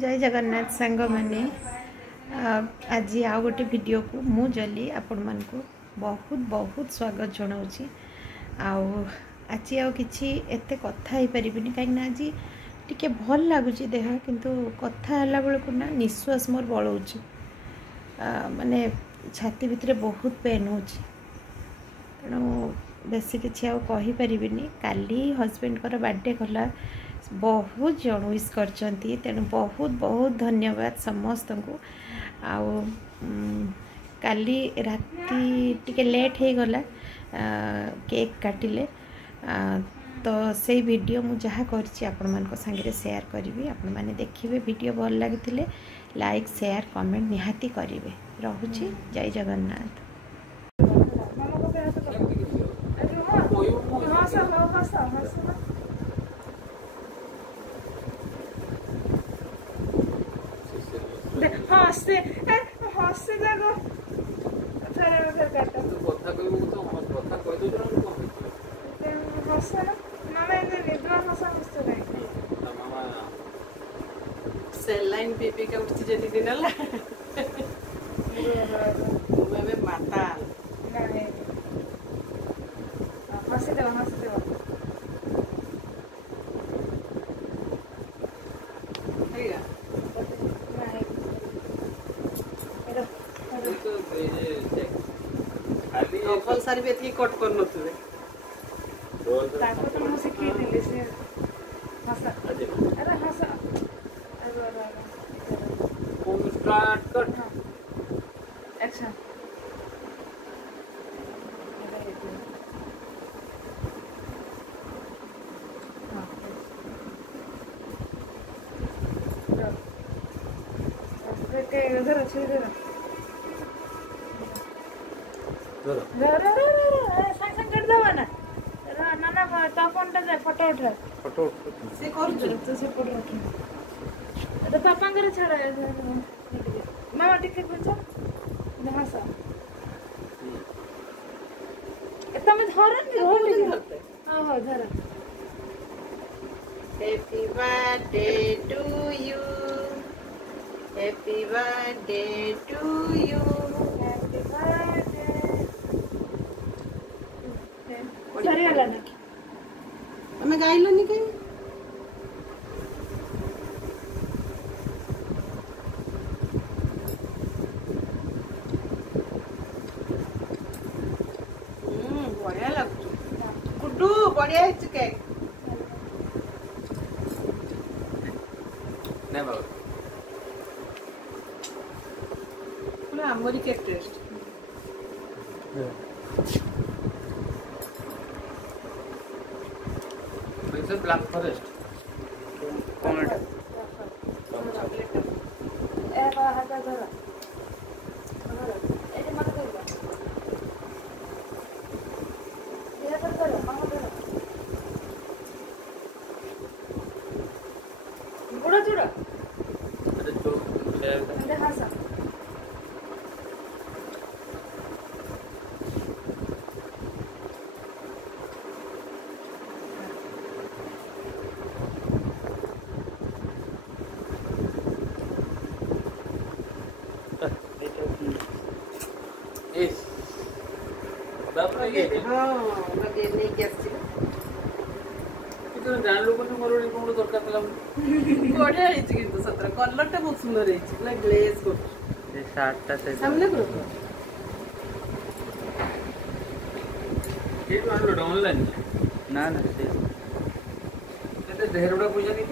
जय जगन्नाथ सांग मैंने आज आ गोटे वीडियो को मु जल्दी आपण मान को बहुत बहुत स्वागत जनाऊँगी। आज कि एत कथा ही पारिनी कहीं आज टी भल लगुच देह किंतु कथा है बेलू ना निश्वास मोर बड़ौच माने छाती भितर बहुत पेन हो तेणु बेसी किसी आईपारि काली हजबैंड को बर्थडे कला बहुत जन विश कर तेणु बहुत बहुत धन्यवाद समस्त को काली राति टिके लेट हो गला केक काटिले तो से वीडियो मु जहाँ करछि आपण मान को संगे शेयर करी आपण माने देखिबे वीडियो भल लागिथिले लाइक शेयर कमेंट निहाती करिवे रहुछि। जय जगन्नाथ। हस्ते हस्ते जागो फेर फेर काटा कथा कहबो तो कथा कह दो ना हस्ते ना मामा इने निद्रा हसा हस्ते नहीं मामा सेलाइन पीपी का उठती जदी दिन ला मैं माता नहीं हस्ते दो हेगा फल सारी भी एथी कट कर नथुवे ताको तो मु सिखी दिले से हसा अरे हसा अरे कौन स्टार्ट कट एक्शन इधर अच्छे इधर सांग कर दवा ना ना ना तो फोन टा फोटो उठा फोटो से कर तो से फोटो उठा तो पापा करे छाड़ा मामा टिके कुछ जहां सा तमे धरन हो हां धर happy birthday to you happy birthday to you happy birthday सरी वाला ना हमें गाइलनी कहीं बढ़िया लगुच गुड्डू बढ़िया है केक नहीं बाबा पूरा आमरी केक टेस्ट वैसे ब्लैक फॉरेस्ट कौन है ए बा हाथ धर ए मत कर ये कर मामा कर बुड़ा चुड़ा अरे जो अंदर हंसा इस बाबा ये हाँ लगे नहीं क्या चीज़ कितने जान लोगों ने मोरोड़ी कौन दरकार पड़ा बढ़िया है चीज़ किंतु सत्र कलर टा बहुत सुंदर है चीज़ लाइक ग्लेज को ये शार्ट टा से सामने करो ये तो ऑनलाइन ना ना ये तो देहरोड़ा पूजा नहीं